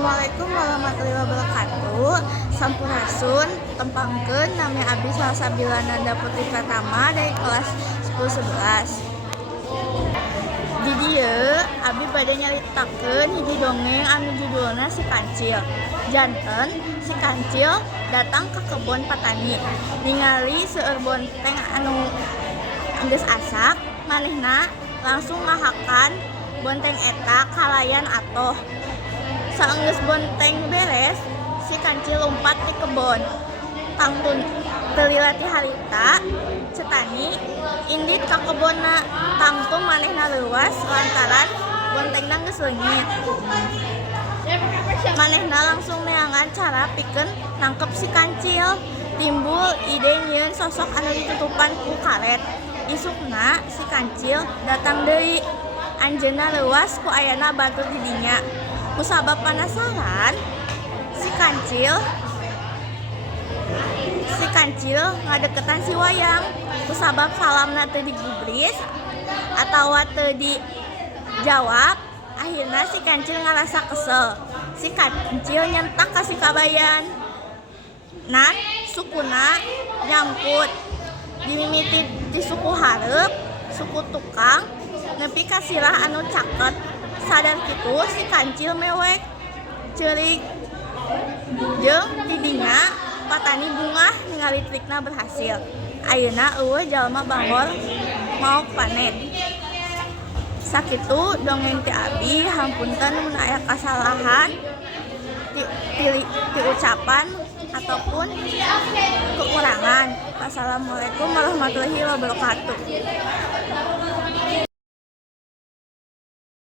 Assalamualaikum warahmatullahi wabarakatuh. Sampurasun tempangkeun nami abdi Salsabila Nanda Putri Pratama dari kelas 10-11. Di dieu abdi bade nyaritakeun hiji dongeng anu judulna Si Kancil. Janten si Kancil datang ke kebun patani, ningali seueur bonteng anu geus asak, manehna langsung ngahakan bonteng eta kalayan atoh. Saenggeus bonteng beres, si Kancil lompat di kebon. Tangtun telila ti harita, cetani indit ka kebonna, tangtung manehna leuwas lantaran bontengna geus leungit. Manehna langsung neangan cara pikeun nangkep si Kancil. Timbul ide nyieun sosok anu ditutupan ku karet. Isukna si Kancil datang deui. Anjeunna leuwas ku ayana batur di dinya. Kusabab penasaran, si Kancil ngadeketan si Wayang. Kusabab salamna teu digubris atawa teu dijawab, akhirna si Kancil ngarasa kesel. Si Kancil nyentak ka si Kabayan. Nan sukuna nyamput. Dimimiti di suku hareup, suku tukang, nepi ka silah anu caket. Sadar kitu si Kancil mewek ceurik jeung tidinya patani bungah ningali trikna berhasil. Ayeuna eueuh jalma bangor mau panen. Sakitu dongeng ti abdi, hampunten mun aya kasalahan ti ucapan ataupun kekurangan. Wassalamualaikum warahmatullahi wabarakatuh.